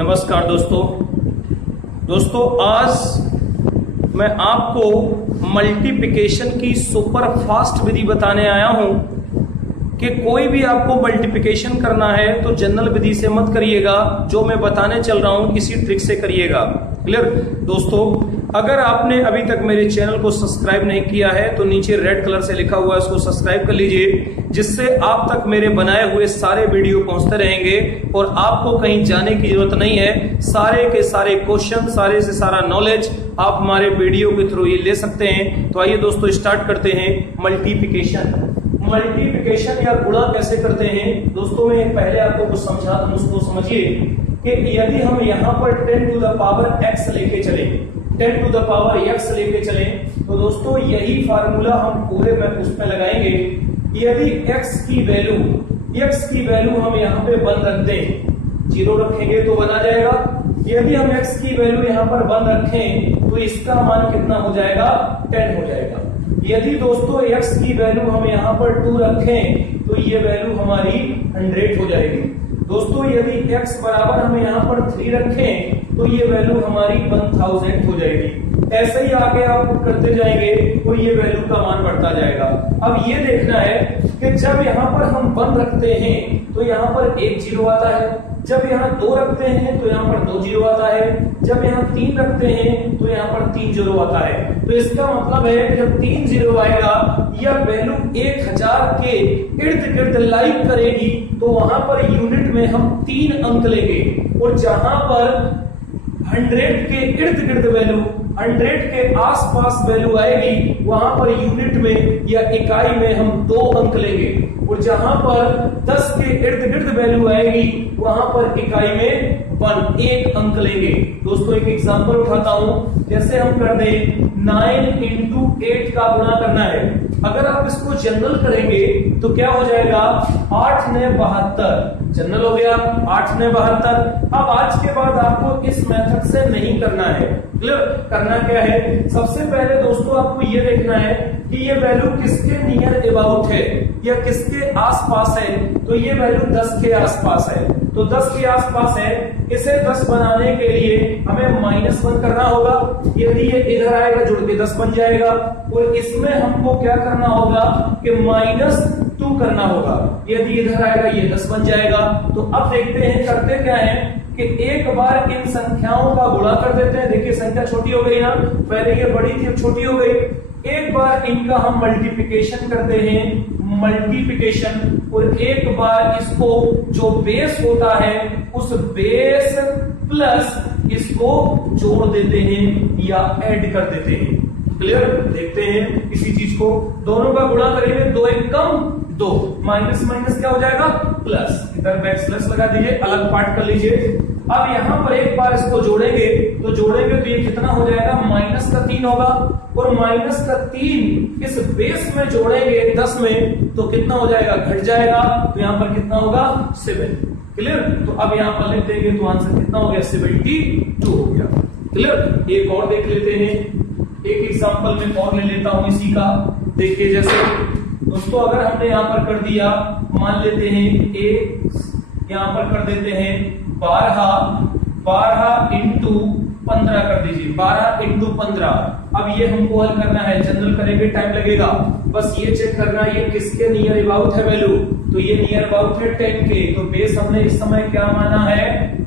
नमस्कार दोस्तों आज मैं आपको मल्टीप्लिकेशन की सुपर फास्ट विधि बताने आया हूं कि कोई भी आपको मल्टीप्लिकेशन करना है तो जनरल विधि से मत करिएगा, जो मैं बताने चल रहा हूं इसी ट्रिक से करिएगा। क्लियर दोस्तों, अगर आपने अभी तक मेरे चैनल को सब्सक्राइब नहीं किया है तो नीचे रेड कलर से लिखा हुआ है उसको सब्सक्राइब कर लीजिए, जिससे आप तक मेरे बनाए हुए सारे वीडियो पहुंचते रहेंगे और आपको कहीं जाने की जरूरत नहीं है। सारे के सारे क्वेश्चन, सारे से सारा नॉलेज आप हमारे वीडियो के थ्रू ये ले सकते हैं। तो आइए दोस्तों स्टार्ट करते हैं मल्टीप्लिकेशन या गुणा कैसे करते हैं। दोस्तों मैं पहले आपको कुछ समझा दूं, उसको समझिए कि यदि हम यहाँ पर 10 टू द पावर x लेके चले, 10 टू द पावर x लेके चले, तो दोस्तों यही फार्मूला हम पूरे में उसमें लगाएंगे। यदि x की वैल्यू हम यहाँ पे 1 रख दें, 0 रखेंगे तो 1 आ जाएगा। यदि हम x की वैल्यू यहाँ पर 1 रखें तो इसका मान कितना हो जाएगा, 10 हो जाएगा। यदि दोस्तों x की वैल्यू हम यहाँ पर 2 रखें तो ये वैल्यू हमारी 100 हो जाएगी। दोस्तों यदि x बराबर हम यहाँ पर 3 रखें तो ये वैल्यू हमारी 1000 हो जाएगी। ऐसे ही आगे आप करते जाएंगे तो ये वैल्यू का मान बढ़ता जाएगा। अब ये देखना है कि जब यहाँ पर हम 1 रखते हैं तो यहाँ पर 1 0 आता है, जब यहाँ 2 रखते हैं तो यहाँ पर 2 0 आता है, जब यहाँ 3 रखते हैं तो यहाँ पर 3 0 आता है। तो इसका मतलब है कि जब 3 0 आएगा यह वैल्यू 1000 के इर्द गिर्द लाइक करेगी तो वहां पर यूनिट में हम 3 अंक लेंगे, और जहां पर 100 के इर्द गिर्द वैल्यू, 100 के आसपास वैल्यू आएगी वहां पर यूनिट में या इकाई में हम 2 अंक लेंगे, और जहां पर 10 के इर्द गिर्द वैल्यू आएगी वहां पर इकाई में 1 अंक लेंगे। दोस्तों एक एग्जांपल उठाता हूं, जैसे हम कर दें 9 इंटू 8 का गुणा करना है। अगर आप इसको जनरल करेंगे तो क्या हो जाएगा, 8 ने 72 जनरल हो गया, 8 ने 72। अब आज के बाद आपको इस मेथड से नहीं करना है। क्लियर, करना क्या है, सबसे पहले दोस्तों आपको ये देखना है कि ये वैल्यू किसके नियर अबाउट है या किसके आसपास है। तो ये वैल्यू 10 के आसपास है, तो 10 के आसपास है। इसे 10 बनाने के लिए हमें -1 करना होगा। यदि ये इधर आएगा जुड़ के 10 बन जाएगा, और इसमें हमको क्या करना होगा कि -2 करना होगा। यदि इधर आएगा ये 10 बन जाएगा। तो अब देखते हैं करते क्या है कि एक बार इन संख्याओं का गुणा कर देते हैं। देखिए संख्या छोटी हो गई ना, पहले ये बड़ी थी अब छोटी हो गई। एक बार इनका हम मल्टीप्लिकेशन करते हैं, और एक बार इसको जो बेस होता है उस बेस प्लस इसको जोड़ देते हैं या ऐड कर देते हैं। क्लियर, देखते हैं इसी चीज को, दोनों का गुणा करेंगे, 2 1 कम 2, माइनस माइनस क्या हो जाएगा प्लस, इधर बैक प्लस लगा दीजिए, अलग पार्ट कर लीजिए। अब यहां पर एक बार इसको जोड़ेंगे तो ये कितना हो जाएगा, -3 होगा, और -3 इस बेस में जोड़ेंगे 10 में तो कितना हो जाएगा, घट जाएगा। तो यहां पर कितना होगा 7। क्लियर, तो अब यहां पर लिख देंगे तो आंसर कितना हो गया, 72 हो गया। क्लियर, एक और देख लेते हैं, एक एग्जांपल में और ले लेता हूं इसी का। देखिए जैसे दोस्तों अगर हमने यहां पर कर दिया, मान लेते हैं यहां पर कर देते हैं 12 इंटू 15 कर दीजिए, 12 इंटू 15। अब ये हमको हल करना है, जनरल करेंगे टाइम लगेगा। बस ये चेक करना ये किसके नियर अबाउट है वैल्यू, तो ये नियर अबाउट है 10 के। तो बेस हमने इस समय क्या माना है,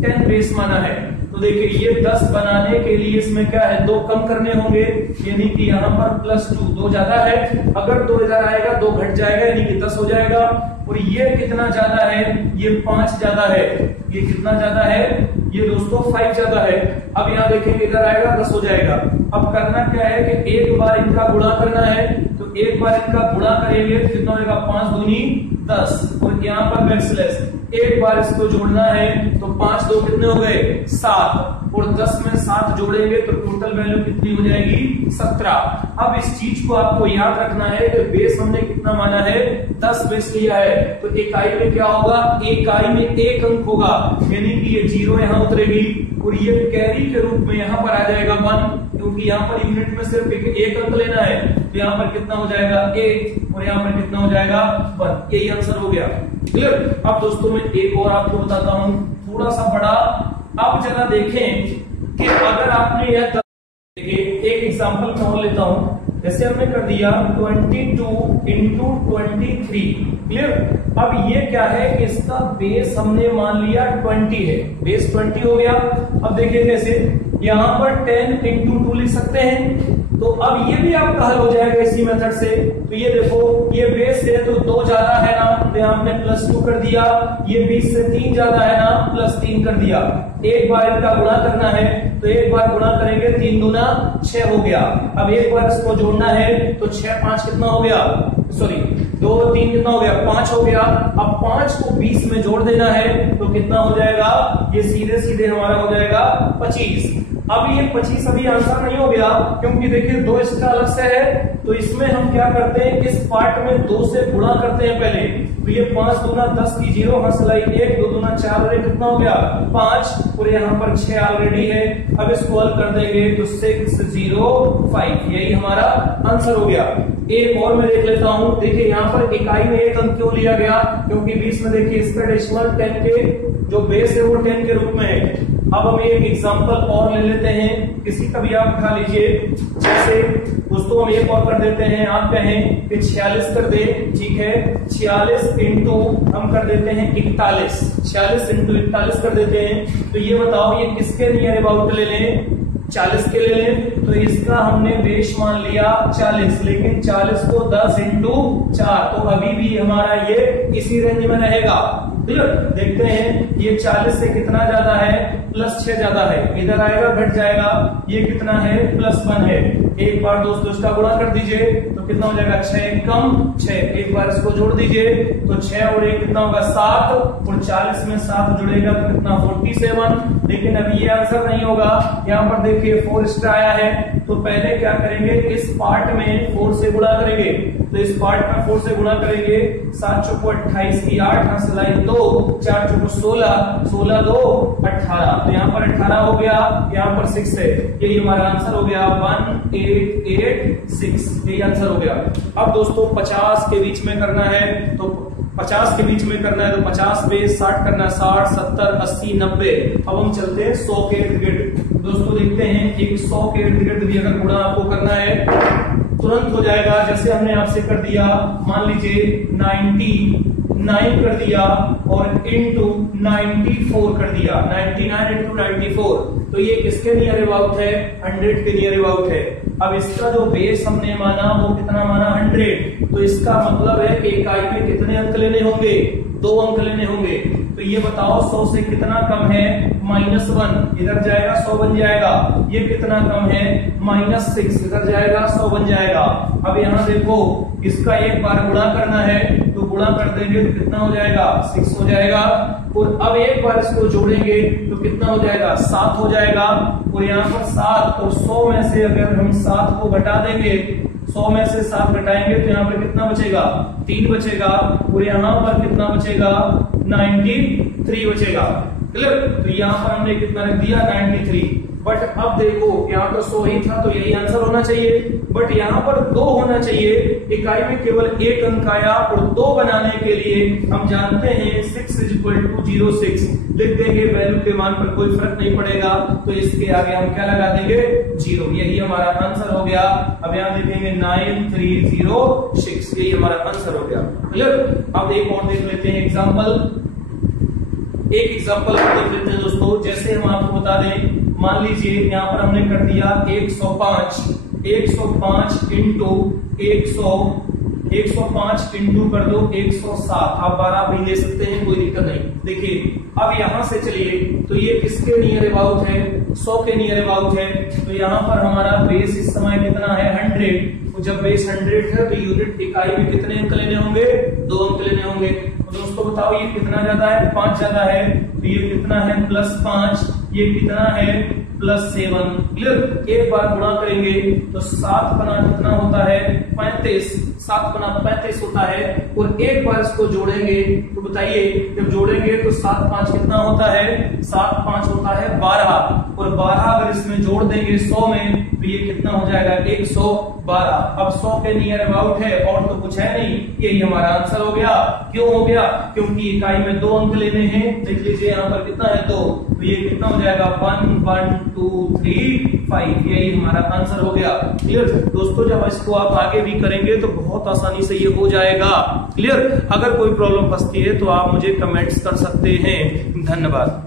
10 बेस माना है। तो देखिए ये 10 बनाने के लिए इसमें क्या है, 2 कम करने होंगे, यानी कि यहाँ पर +2, 2 ज्यादा है। अगर 2 इधर आएगा 2 घट जाएगा, यानी कि 10 हो जाएगा। और ये कितना ज्यादा है, ये 5 ज्यादा है। ये कितना ज्यादा है, ये दोस्तों 5 ज्यादा है। अब यहाँ देखेंगे इधर आएगा 10 हो जाएगा। अब करना क्या है कि एक बार इनका गुणा करना है, तो एक बार इनका गुणा करेंगे तो कितना होगा, 5 दूनी 10, और यहाँ पर बैकस्लैश एक बार इसको जोड़ना है तो 5 2 कितने हो गए, 7, और 10 में 7 जोड़ेंगे तो टोटल वैल्यू कितनी हो जाएगी, 17। अब इस चीज को आपको याद रखना है कि बेस हमने कितना माना है, 10 बेस लिया है। तो इकाई में क्या होगा, इकाई में 1 अंक होगा, यानी कि ये 0 यहाँ उतरेगी, और ये कैरी के रूप में यहाँ पर आ जाएगा 1, क्योंकि यहाँ पर यूनिट में सिर्फ एक अंक लेना है। तो यहाँ पर कितना हो जाएगा 1, और यहाँ पर कितना हो जाएगा 1। यही आंसर हो गया। क्लियर। अब दोस्तों मैं एक और आपको बताता हूं, थोड़ा सा बड़ा अब जरा देखें कि अगर आपने यह देखिए एक एग्जांपल मैं और लेता हूं। जैसे हमने कर दिया 22 इंटू 23, क्लियर। अब ये क्या है कि इसका बेस हमने मान लिया 20 है, बेस 20 हो गया। अब देखिए कैसे, यहां पर 10 इंटू 2 लिख सकते हैं, तो अब ये भी आपका हल हो जाएगा इसी मेथड से। तो ये देखो, ये बेस है तो 2 ज्यादा है ना, तो यहां हमने +2 कर दिया। ये 20 से 3 ज्यादा है ना, +3 कर दिया। एक बार इनका गुणा करना है, तो एक बार गुणा करेंगे, 3 दूना 6 हो गया। अब एक बार इसको जोड़ना है, तो 6 5 कितना हो गया, सॉरी 2 3 कितना हो गया, 5 हो गया। अब 5 को 20 में जोड़ देना है, तो कितना हो जाएगा, ये सीधे सीधे हमारा हो जाएगा 25। अब ये 25 अभी आंसर नहीं हो गया, क्योंकि देखिए 2 इसका अलग से है। तो इसमें हम क्या करते हैं, इस पार्ट में 2 से गुणा करते हैं पहले। तो ये 5 दूना 10 की 0 हंसलाई 1, 2 दूना 4 और कितना हो गया 5, और यहाँ पर 6 ऑलरेडी है। अब इसको हल कर देंगे तो 605, यही हमारा आंसर हो गया। एक और मैं देख लेता हूं। देखिए यहाँ पर इकाई में 1 अंक क्यों लिया गया, क्योंकि 20 में देखिए इसका डेसिमल 10 के जो बेस है वो 10 के रूप में है। अब हम एक एग्जांपल और ले लेते हैं, किसी का भी आप उठा लीजिए। जैसे दोस्तों हम एक और कर देते हैं, आप कहें कि 46 कर दे, ठीक है। 46 इंटू हम कर देते हैं 41, 46 इंटू 41 कर देते हैं। तो ये बताओ ये किसके नियर अबाउट ले लें, 40 के ले लें। तो इसका हमने बेस मान लिया 40, लेकिन 40 को 10 इंटू 4, तो अभी भी हमारा ये इसी रेंज में रहेगा। देखते हैं ये 40 से कितना ज्यादा है, +6 ज्यादा है, इधर आएगा घट जाएगा। ये कितना है, +1 है। एक बार दोस्तों इसका गुणा कर दीजिए, तो कितना हो जाएगा 6 कम 6। एक बार इसको जोड़ दीजिए, तो 6 और 1 कितना होगा 7, और 40 में 7 जुड़ेगा तो कितना 47। लेकिन अभी ये आंसर नहीं होगा। यहाँ पर देखिए 4 एक्स्ट्रा आया है, तो पहले क्या करेंगे, इस पार्ट में 4 से गुणा करेंगे। तो इस पार्ट में 4 से गुणा करेंगे, 7 चौको 28 की 8 हंसलाई 2, 4 चौको 16, 16 2 18। तो यहाँ पर 18 हो गया, यहाँ पर 6 है, यही हमारा आंसर हो गया 1886, यही आंसर हो गया। अब दोस्तों 50 के बीच में करना है, तो 50 के बीच में करना है, तो 50 पे 60 करना, 60 70 80 90। अब हम चलते हैं 100 के इर्द गिर्द। दोस्तों देखते हैं एक 100 के इर्द गिर्द भी अगर गुणा आपको करना है तुरंत हो जाएगा। जैसे हमने आपसे कर दिया, मान लीजिए 99 कर दिया और इंटू 94 कर दिया, 99 इंटू 94। तो ये किसके नियर अबाउट है, 100 के नियर अबाउट है। अब इसका जो बेस हमने माना वो कितना माना, 100। तो इसका मतलब है कि इकाई में कितने अंक लेने होंगे, 2 अंक लेने होंगे। तो ये बताओ 100 से कितना कम है, -1, इधर जाएगा 100 बन जाएगा। ये कितना कम है, -6, इधर जाएगा 100 बन जाएगा। अब यहाँ देखो इसका एक बार गुणा करना है, तो गुणा कर देंगे तो कितना हो जाएगा 6 हो जाएगा। और अब एक बार इसको जोड़ेंगे तो कितना हो जाएगा 7 हो जाएगा। और यहाँ पर 7 और 100 में से अगर हम 7 को घटा देंगे, 100 में से 7 घटाएंगे तो यहाँ पर कितना बचेगा, 3 बचेगा। और यहाँ पर कितना बचेगा, 93 बचेगा, क्लियर। तो यहाँ पर हमने कितना रख दिया, 93। बट अब देखो यहाँ पर 100 ही था, तो यही आंसर होना चाहिए। बट यहाँ पर 2 होना चाहिए, इकाई में केवल 1 अंक आया। और 2 बनाने के लिए हम जानते हैं 6 = 06 लिख देंगे, वैल्यू के मान पर कोई फर्क नहीं पड़ेगा। तो इसके आगे हम क्या लगा देंगे, 0, यही हमारा आंसर हो गया। अब यहाँ देखेंगे 9306, यही हमारा आंसर हो गया, क्लियर। अब एक और देख लेते हैं एग्जाम्पल। एक एग्जाम्पल देख लेते हैं दोस्तों। जैसे हम आपको बता दें, मान लीजिए यहाँ पर हमने कर दिया 105 इंटू 105 इंटू कर दो 107। आप 12 भी ले सकते हैं, कोई दिक्कत नहीं। देखिए अब यहां से चलिए, तो ये किसके नियर अबाउट है, 100 के नियर अबाउट है। तो यहाँ पर हमारा बेस इस समय कितना है, 100। तो जब बेस 100 है तो यूनिट इकाई में कितने अंक लेने होंगे, 2 अंक लेने होंगे। तो दोस्तों बताओ ये कितना ज्यादा है, 5 ज्यादा है। तो ये कितना है, +5, ये कितना है, +7, क्लियर। एक बार गुणा करेंगे तो 7 गुना कितना होता है, 35, 7 गुना 35 होता है। और एक बार इसको जोड़ेंगे तो बताइए, जब जोड़ेंगे तो 7 5 कितना होता है, 7 5 होता है 12, और 12 अगर इसमें जोड़ देंगे 100 में तो ये कितना हो जाएगा 112। अब 100 के नियर अबाउट है और तो कुछ है नहीं, यही हमारा आंसर हो गया। क्यों हो गया, क्योंकि इकाई में 2 अंक लेने हैं। देख लीजिए यहाँ पर कितना है, तो ये कितना हो जाएगा 1 1 2 3 5, यही हमारा आंसर हो गया। क्लियर दोस्तों, जब इसको आप आगे भी करेंगे तो बहुत आसानी से ये हो जाएगा। क्लियर, अगर कोई प्रॉब्लम फंसती है तो आप मुझे कमेंट्स कर सकते हैं। धन्यवाद।